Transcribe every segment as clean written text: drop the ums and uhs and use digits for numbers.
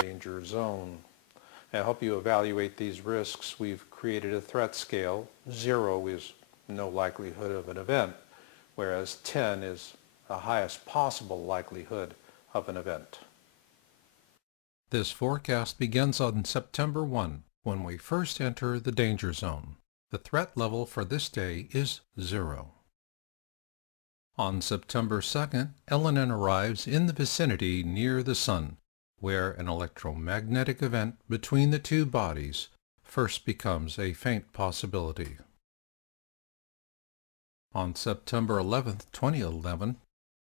Danger zone. To help you evaluate these risks, we've created a threat scale. 0 is no likelihood of an event, whereas 10 is the highest possible likelihood of an event. This forecast begins on September 1, when we first enter the danger zone. The threat level for this day is 0. On September 2nd, Elenin arrives in the vicinity near the Sun, where an electromagnetic event between the two bodies first becomes a faint possibility. On September 11, 2011,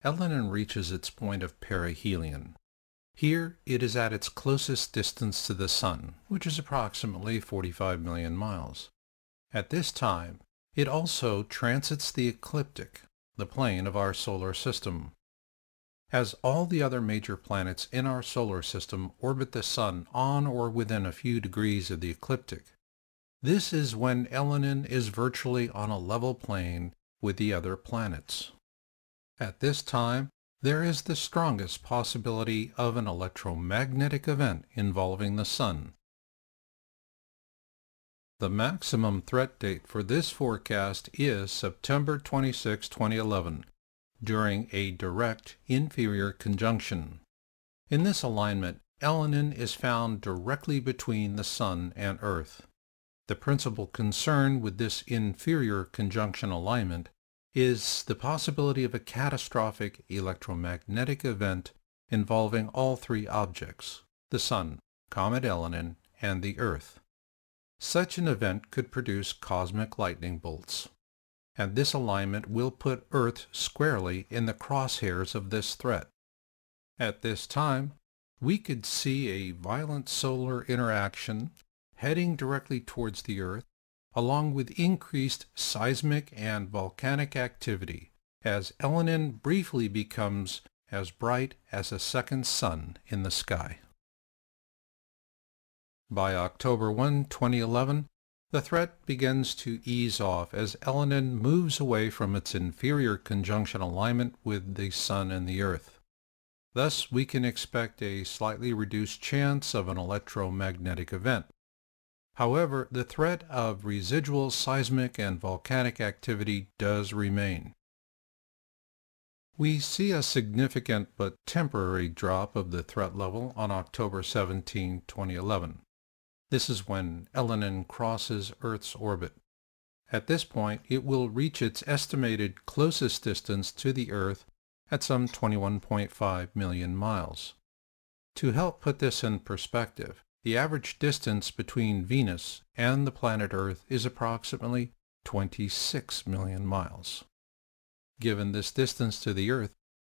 Elenin reaches its point of perihelion. Here it is at its closest distance to the Sun, which is approximately 45 million miles. At this time, it also transits the ecliptic, the plane of our solar system. As all the other major planets in our solar system orbit the Sun on or within a few degrees of the ecliptic, this is when Elenin is virtually on a level plane with the other planets. At this time, there is the strongest possibility of an electromagnetic event involving the Sun. The maximum threat date for this forecast is September 26, 2011, during a direct inferior conjunction. In this alignment, Elenin is found directly between the Sun and Earth. The principal concern with this inferior conjunction alignment is the possibility of a catastrophic electromagnetic event involving all three objects, the Sun, Comet Elenin, and the Earth. Such an event could produce cosmic lightning bolts, and this alignment will put Earth squarely in the crosshairs of this threat. At this time, we could see a violent solar interaction heading directly towards the Earth, along with increased seismic and volcanic activity, as Elenin briefly becomes as bright as a second sun in the sky. By October 1, 2011, the threat begins to ease off as Elenin moves away from its inferior conjunction alignment with the Sun and the Earth. Thus, we can expect a slightly reduced chance of an electromagnetic event. However, the threat of residual seismic and volcanic activity does remain. We see a significant but temporary drop of the threat level on October 17, 2011. This is when Elenin crosses Earth's orbit. At this point, it will reach its estimated closest distance to the Earth at some 21.5 million miles. To help put this in perspective, the average distance between Venus and the planet Earth is approximately 26 million miles. Given this distance to the Earth,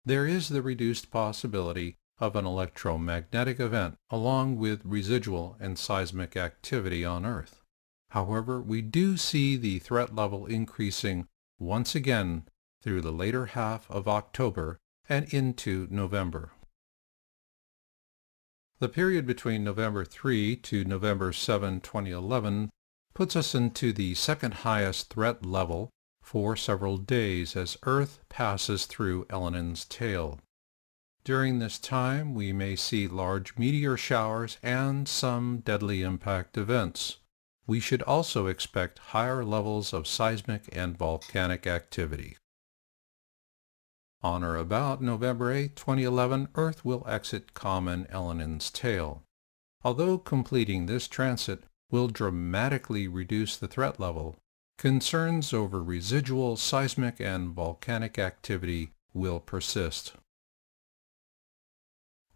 there is the reduced possibility of an electromagnetic event along with residual and seismic activity on Earth. However, we do see the threat level increasing once again through the later half of October and into November. The period between November 3 to November 7, 2011 puts us into the second highest threat level for several days as Earth passes through Elenin's tail. During this time, we may see large meteor showers and some deadly impact events. We should also expect higher levels of seismic and volcanic activity. On or about November 8, 2011, Earth will exit Comet Elenin's tail. Although completing this transit will dramatically reduce the threat level, concerns over residual seismic and volcanic activity will persist.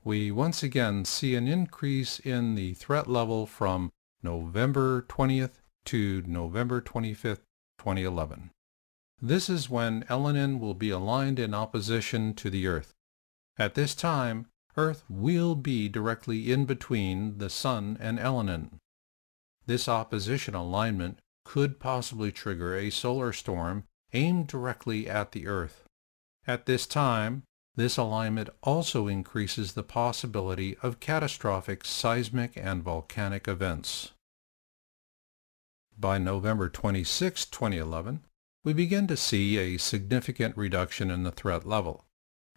We once again see an increase in the threat level from November 20th to November 25th, 2011. This is when Elenin will be aligned in opposition to the Earth. At this time, Earth will be directly in between the Sun and Elenin. This opposition alignment could possibly trigger a solar storm aimed directly at the Earth. At this time, this alignment also increases the possibility of catastrophic seismic and volcanic events. By November 26, 2011, we begin to see a significant reduction in the threat level.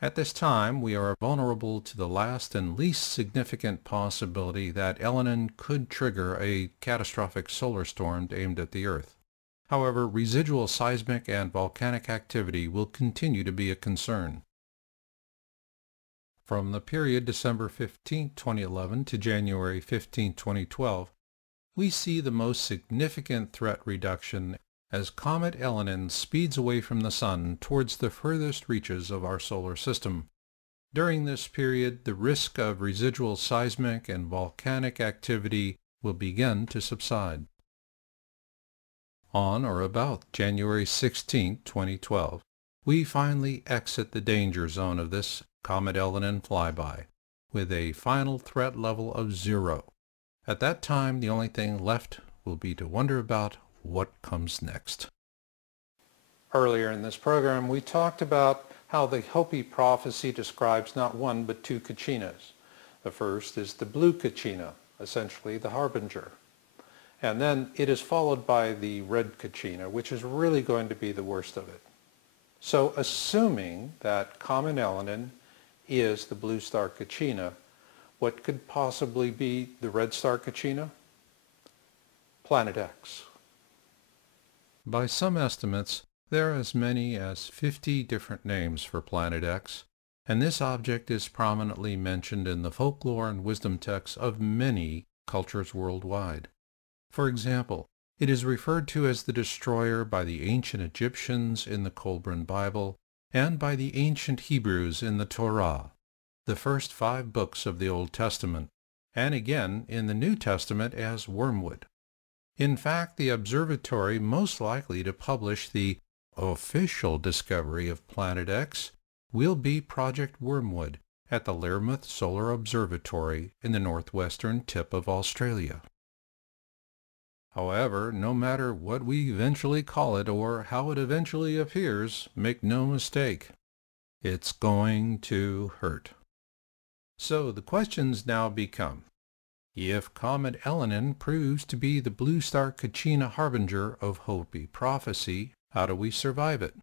At this time, we are vulnerable to the last and least significant possibility that Elenin could trigger a catastrophic solar storm aimed at the Earth. However, residual seismic and volcanic activity will continue to be a concern. From the period December 15, 2011 to January 15, 2012, we see the most significant threat reduction as Comet Elenin speeds away from the Sun towards the furthest reaches of our solar system. During this period, the risk of residual seismic and volcanic activity will begin to subside. On or about January 16, 2012, we finally exit the danger zone of this Comet Elenin flyby, with a final threat level of 0. At that time, the only thing left will be to wonder about what comes next. Earlier in this program, we talked about how the Hopi prophecy describes not one but two Kachinas. The first is the blue Kachina, essentially the harbinger. And then it is followed by the red Kachina, which is really going to be the worst of it. So assuming that Comet Elenin is the blue star Kachina, what could possibly be the red star Kachina? Planet X. By some estimates, there are as many as 50 different names for Planet X, and this object is prominently mentioned in the folklore and wisdom texts of many cultures worldwide. For example, it is referred to as the destroyer by the ancient Egyptians in the Kolbrin Bible and by the ancient Hebrews in the Torah, the first 5 books of the Old Testament, and again in the New Testament as wormwood. In fact, the observatory most likely to publish the official discovery of Planet X will be Project Wormwood at the Lermouth Solar Observatory in the northwestern tip of Australia. However, no matter what we eventually call it or how it eventually appears, make no mistake, it's going to hurt. So the questions now become, if Comet Elenin proves to be the blue star Kachina harbinger of Hopi prophecy, how do we survive it?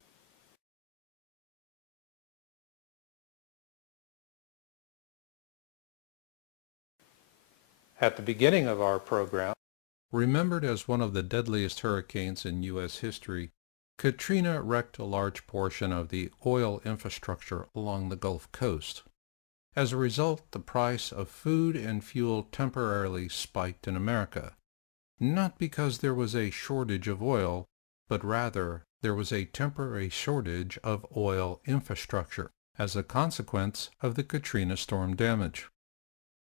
At the beginning of our program, remembered as one of the deadliest hurricanes in U.S. history, Katrina wrecked a large portion of the oil infrastructure along the Gulf Coast. As a result, the price of food and fuel temporarily spiked in America, not because there was a shortage of oil, but rather there was a temporary shortage of oil infrastructure as a consequence of the Katrina storm damage.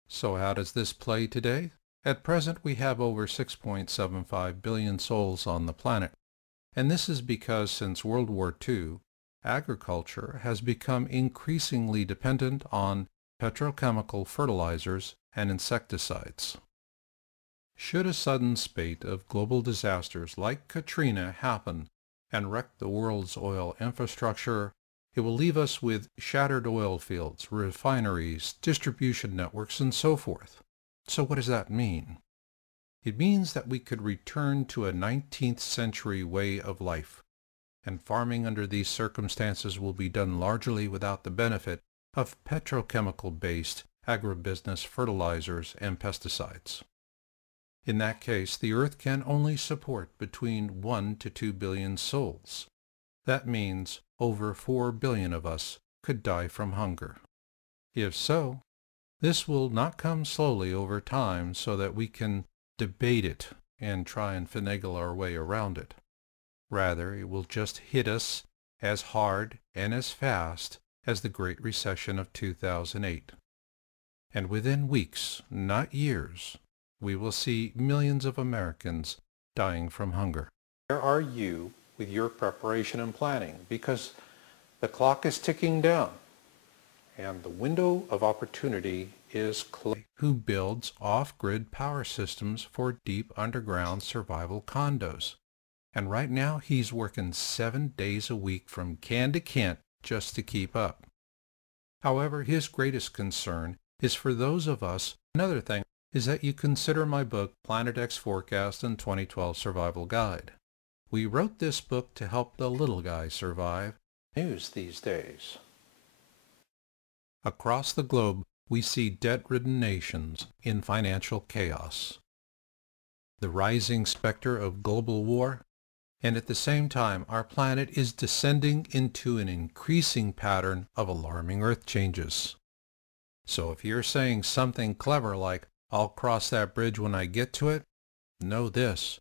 So how does this play today? At present, we have over 6.75 billion souls on the planet, and this is because since World War II, agriculture has become increasingly dependent on petrochemical fertilizers and insecticides. Should a sudden spate of global disasters like Katrina happen and wreck the world's oil infrastructure, it will leave us with shattered oil fields, refineries, distribution networks, and so forth. So what does that mean? It means that we could return to a 19th century way of life, and farming under these circumstances will be done largely without the benefit of petrochemical-based agribusiness fertilizers and pesticides. In that case, the Earth can only support between 1 to 2 billion souls. That means over 4 billion of us could die from hunger. If so, this will not come slowly over time so that we can debate it and try and finagle our way around it. Rather, it will just hit us as hard and as fast as the Great Recession of 2008. And within weeks, not years, we will see millions of Americans dying from hunger. Where are you with your preparation and planning? Because the clock is ticking down and the window of opportunity is closed. Who builds off-grid power systems for deep underground survival condos. And right now he's working 7 days a week from can to can't just to keep up. However, his greatest concern is for those of us. Another thing is that you consider my book Planet X Forecast and 2012 Survival Guide. We wrote this book to help the little guy survive. News these days. Across the globe, we see debt-ridden nations in financial chaos, the rising specter of global war, and at the same time our planet is descending into an increasing pattern of alarming Earth changes. So if you're saying something clever like, "I'll cross that bridge when I get to it," know this: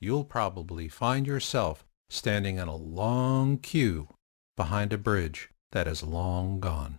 you'll probably find yourself standing in a long queue behind a bridge that is long gone.